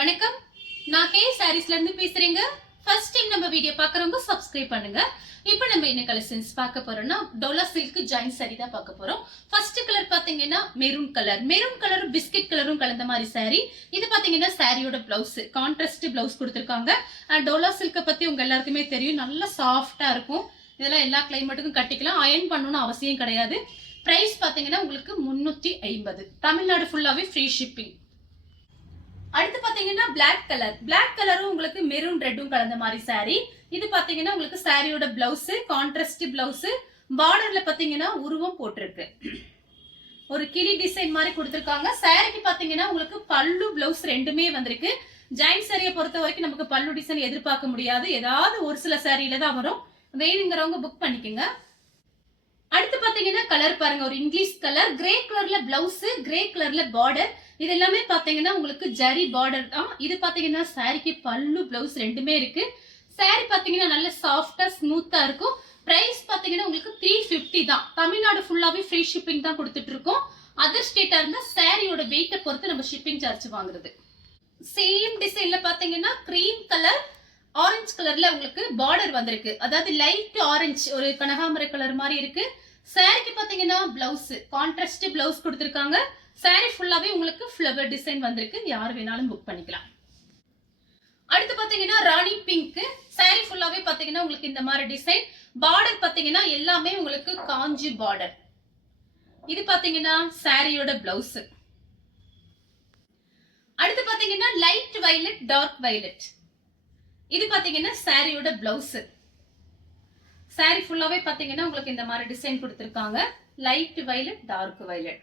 வணக்கம், நான் கே சாரீஸ்ல இருந்து பேசுறேங்க. ஃபர்ஸ்ட் டைம் நம்ம வீடியோ பாக்குறவங்க சப்ஸ்கிரைப் பண்ணுங்க. இப்போ நம்ம என்ன கலெக்ஷன்ஸ் பார்க்க போறோம்னா டோலா சில்க் ஜாயின் சாரி தான் பார்க்க போறோம். ஃபர்ஸ்ட் கலர் பாத்தீங்கன்னா மெரூன் கலர் பிஸ்கட் கலரும் கலந்த மாதிரி சாரி. இது பாத்தீங்கன்னா சாரியோட பிளவுஸ் கான்ட்ராஸ்ட் பிளவுஸ் கொடுத்திருக்காங்க. டோலா சில்க பத்தி உங்க எல்லாருக்குமே தெரியும், நல்லா சாஃப்டா இருக்கும். இதெல்லாம் எல்லா கிளைமேட்டுக்கும் கட்டிக்கலாம், அயர்ன் பண்ணணும்னு அவசியம் கிடையாது. பிரைஸ் பாத்தீங்கன்னா உங்களுக்கு 350. தமிழ்நாடு ஃபுல்லாவே ஃப்ரீ ஷிப்பிங். அடுத்து பாத்தீங்கன்னா பிளாக் கலரும் உங்களுக்கு மெரூன் ரெட்டும் கலந்த மாதிரி சாரி. இது பாத்தீங்கன்னா உங்களுக்கு சாரியோட பிளவுஸ் கான்ட்ராஸ்ட் பிளவுஸ். பார்டர்ல பாத்தீங்கன்னா உருவம் போட்டிருக்கு, ஒரு கிளி டிசைன் மாதிரி கொடுத்திருக்காங்க. சாரிக்கு பாத்தீங்கன்னா உங்களுக்கு பல்லு பிளவுஸ் ரெண்டுமே வந்திருக்கு. ஜாயின் சாரியை பொறுத்த வரைக்கும் நமக்கு பல்லு டிசைன் எதிர்பார்க்க முடியாது, ஏதாவது ஒரு சில சாரியில தான் வரும். வேணுங்கிறவங்க புக் பண்ணிக்கோங்க. அடுத்து பாத்தீங்கன்னா கலர் பாருங்க, ஒரு இங்கிலீஷ் கலர், கிரே கலர்ல பிளவுஸ், கிரே கலர்ல பார்டர். இது எல்லாமே பாத்தீங்கன்னா உங்களுக்கு ஜரி பார்டர் தான். இது பாத்தீங்கன்னா சாரிக்கு பல்லு பிளவுஸ் ரெண்டுமே இருக்கு. சாரி பாத்தீங்கன்னா நல்ல சாஃப்டா ஸ்மூத்தா இருக்கும். பிரைஸ் பாத்தீங்கன்னா உங்களுக்கு 350 தான். தமிழ்நாடு ஃபுல்லாவே ஃப்ரீ ஷிப்பிங் தான் கொடுத்துட்டு இருக்கோம். அதர் ஸ்டேட்டா இருந்தா சாரியோட வெயிட்டை பொறுத்து நம்ம ஷிப்பிங் சார்ஜ் வாங்குறது. சேம் டிசைன்ல பாத்தீங்கன்னா கிரீம் கலர் ஆரஞ்சு கலர்ல உங்களுக்கு பார்டர் வந்திருக்கு, அதாவது லைட் ஆரஞ்சு, ஒரு கனகாம்பர கலர் மாதிரி இருக்கு. சாரிக்கு பாத்தீங்கன்னா பிளவுஸ் கான்ட்ராஸ்ட் பிளவுஸ் கொடுத்திருக்காங்க. சாரி ஃபுல்லாவே உங்களுக்கு ஃப்ளவர் டிசைன் வந்திருக்கு, யார் வேணாலும் புக் பண்ணிக்கலாம். அடுத்து பாத்தீங்கன்னா ராணி பிங்க். சாரி ஃபுல்லாவே பாத்தீங்கன்னா உங்களுக்கு இந்த மாதிரி டிசைன். பார்டர் பாத்தீங்கன்னா எல்லாமே உங்களுக்கு காஞ்சி பார்டர். இது பாத்தீங்கன்னா சாரியோட பிளவுஸ். அடுத்து பாத்தீங்கன்னா லைட் வயலட் டார்க் வயலட். இது பாத்தீங்கன்னா சாரியோட பிளவுஸ். சாரி ஃபுல்லாவே பாத்தீங்கன்னா உங்களுக்கு இந்த மாதிரி டிசைன் கொடுத்திருக்காங்க, லைட் வயலட் டார்க் வயலட்.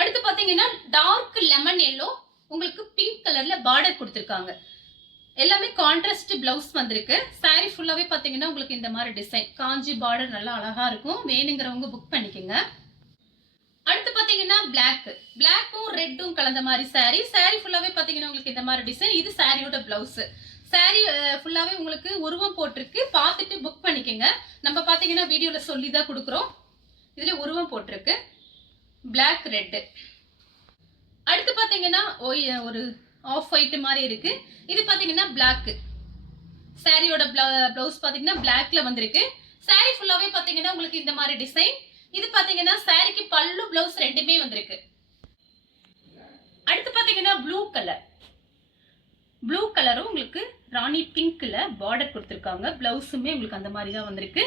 அடுத்து பாத்தீங்கன்னா டார்க் லெமன் எல்லோ, உங்களுக்கு பிங்க் கலர்ல பார்டர் கொடுத்திருக்காங்க. எல்லாமே கான்ட்ராஸ்ட் பிளவுஸ் வந்திருக்கு. சாரி ஃபுல்லாவே பாத்தீங்கன்னா உங்களுக்கு இந்த மாதிரி டிசைன் காஞ்சி பார்டர் நல்லா அழகா இருக்கும், வேணுங்கிறவங்க புக் பண்ணிக்கோங்க. அடுத்து பாத்தீங்கன்னா பிளாக்கும் ரெட்டும் கலந்த மாதிரி சாரி. சாரி ஃபுல்லாவே பாத்தீங்கன்னா உங்களுக்கு இந்த மாதிரி டிசைன். இது சாரியோட பிளவுஸ். சாரி ஃபுல்லாவே உங்களுக்கு உருவம் போட்டிருக்கு, பார்த்துட்டு புக் பண்ணிக்கோங்க. நம்ம பாத்தீங்கன்னா வீடியோல சொல்லி தான் கொடுக்குறோம். இதுல உருவம் போட்டிருக்கு, பிளாக் ரெட். அடுத்து பாத்தீங்கன்னா ஒரு ஆஃப் ஒயிட் மாதிரி இருக்கு. இது பாத்தீங்கன்னா பிளாக். சாரியோட பிளவுஸ் பாத்தீங்கன்னா பிளாக்ல வந்திருக்கு. சாரி ஃபுல்லாவே பாத்தீங்கன்னா உங்களுக்கு இந்த மாதிரி டிசைன். இது பாத்தீங்கன்னா சாரிக்கு பல்லு பிளவுஸ் ரெண்டுமே வந்திருக்கு. அடுத்து பாத்தீங்கன்னா ப்ளூ கலரும் உங்களுக்கு ராணி பிங்க்ல பார்டர் கொடுத்திருக்காங்க. பிளவுஸுமே உங்களுக்கு அந்த மாதிரி தான் வந்திருக்கு.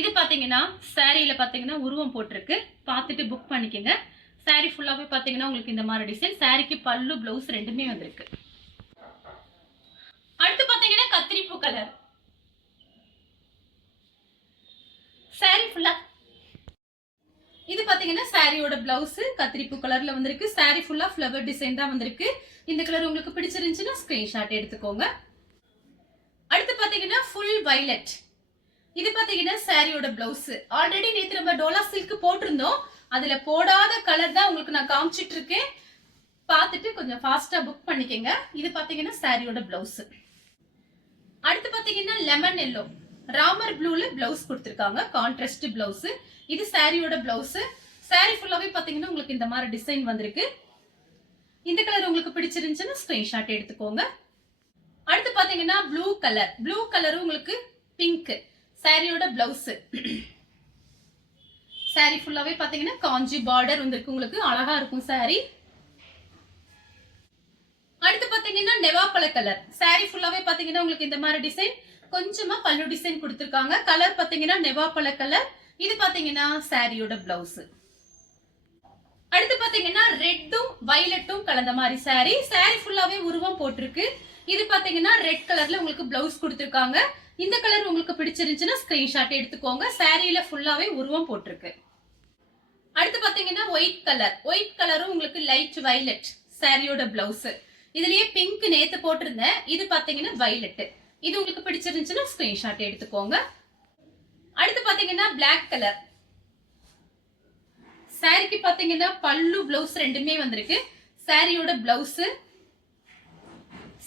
இது பாத்தீங்கன்னா சாரியில பாத்தீங்கன்னா உருவம் போட்டிருக்கு, பார்த்துட்டு புக் பண்ணிக்கோங்க. சாரி ஃபுல்லாவே பாத்தீங்கன்னா உங்களுக்கு இந்த மாதிரி டிசைன். சாரிக்கு பல்லு பிளவுஸ் ரெண்டுமே வந்திருக்கு. அடுத்து பாத்தீங்கன்னா கத்திரிப்பூ கலர். சாரி ஃபுல்லா இது பாத்தீங்கன்னா சாரியோட பிளவுஸ் கத்திரிப்பூ கலர்ல வந்திருக்கு. சாரி ஃபுல்லா ஃப்ளவர் டிசைன் தான் வந்திருக்கு. இந்த கலர் உங்களுக்கு பிடிச்சிருந்துச்சுன்னா ஸ்கிரீன்ஷாட் எடுத்துக்கோங்க. அடுத்து பாத்தீங்கன்னா ஃபுல் வயலட். இது பாத்தீங்கன்னா சாரியோட பிளவுஸ். ஆல்ரெடி நேத்து நம்ம டோலா சில்க் போட்டிருந்தோம், அதுல போடாத கலர் தான் உங்களுக்கு நான் காமிச்சிட்டு இருக்கேன். பார்த்துட்டு கொஞ்சம் ஃபாஸ்டா புக் பண்ணிக்கங்க. இது பாத்தீங்கன்னா சாரியோட பிளவுஸ். அடுத்து பாத்தீங்கன்னா லெமன் எல்லோ ராமர் ப்ளூல பிளவுஸ் கொடுத்திருக்காங்க, கான்ட்ராஸ்ட் பிளவுஸ். இது சாரியோட பிளவுஸ். சாரி ஃபுல்லாவே பாத்தீங்கன்னா உங்களுக்கு இந்த மாதிரி டிசைன் வந்திருக்கு. இந்த கலர் உங்களுக்கு பிடிச்சிருந்துச்சுன்னா ஸ்கிரீன்ஷாட் எடுத்துக்கோங்க. அடுத்து பாத்தீங்கன்னா ப்ளூ கலரும் உங்களுக்கு பிங்க். சாரியோட பிளவுஸ். சாரி ஃபுல்லாவே பாத்தீங்கன்னா காஞ்சி பார்டர் வந்திருக்கு, உங்களுக்கு அழகா இருக்கும் சாரி. அடுத்து பாத்தீங்கன்னா நெவாப்பழ கலர். சாரி ஃபுல்லாவே பாத்தீங்கன்னா உங்களுக்கு இந்த மாதிரி டிசைன், கொஞ்சமா பல்லு டிசைன் கொடுத்திருக்காங்க. கலர் பாத்தீங்கன்னா நெவாப்பழ கலர். இது பாத்தீங்கன்னா சாரியோட பிளவுஸ். அடுத்து பாத்தீங்கன்னா ரெட்டும் வயலட்டும் கலந்த மாதிரி சாரி. சாரி ஃபுல்லாவே உருவம் போட்டிருக்கு. இது பாத்தீங்கன்னா ரெட் கலர்ல உங்களுக்கு பிளவுஸ் கொடுத்திருக்காங்க. இந்த கலர் உங்களுக்கு பிடிச்சிருந்துச்சுன்னா ஸ்கிரீன்ஷாட் எடுத்துக்கோங்க. சாரியில ஃபுல்லாவே உருவம் போட்டிருக்கு. அடுத்து பாத்தீங்கன்னா ஒயிட் கலரும் உங்களுக்கு லைட் வயலட். சாரியோட பிளவுஸ். இதுலயே பிங்க் நேத்து போட்டிருந்தேன், இது பாத்தீங்கன்னா வயலட். இது உங்களுக்கு பிடிச்சிருந்துச்சுன்னா ஸ்கிரீன்ஷாட் எடுத்துக்கோங்க. அடுத்து பாத்தீங்கன்னா பிளாக் கலர். சாரிக்கு பாத்தீங்கன்னா பல்லு பிளவுஸ் ரெண்டுமே வந்திருக்கு. சாரியோட பிளவுஸ்,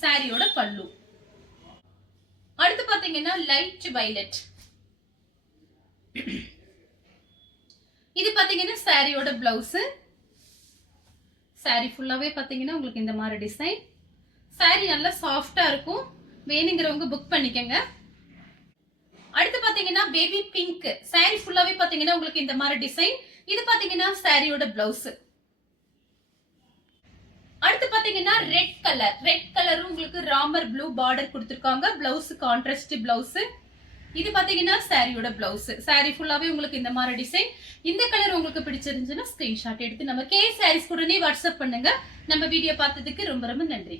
சாரியோட பல்லு. அடுத்து பாத்தீங்கன்னா லைட் வயலட். இது பாத்தீங்கன்னா சாரியோட பிளவுஸ், saree ஃபுல்லாவே பாத்தீங்கன்னா உங்களுக்கு இந்த மாதிரி டிசைன். saree நல்லா சாஃப்ட்டா இருக்கும். வேணுங்கிறவங்க புக் பண்ணிக்கங்க. அடுத்து பாத்தீங்கன்னா பேபி பிங்க். saree ஃபுல்லாவே பாத்தீங்கன்னா உங்களுக்கு இந்த மாதிரி டிசைன். இது பாத்தீங்கன்னா சாரியோட பிளவுஸ். அடுத்து பாத்தீங்கன்னா ரெட் கலர் உங்களுக்கு ராமர் ப்ளூ பார்டர் கொடுத்திருக்காங்க. Blouse contrast blouse. இது பாத்தீங்கன்னா சாரியோட பிளவுஸ். saree ஃபுல்லாவே உங்களுக்கு இந்த மாதிரி டிசைன். இந்த கலர் உங்களுக்கு பிடிச்சிருந்துச்சுன்னா ஸ்கிரீன்ஷாட் எடுத்து நம்ம கே சாரீஸ் உடனே வாட்ஸ்அப் பண்ணுங்க. நம்ம வீடியோ பார்த்ததுக்கு ரொம்ப ரொம்ப நன்றி.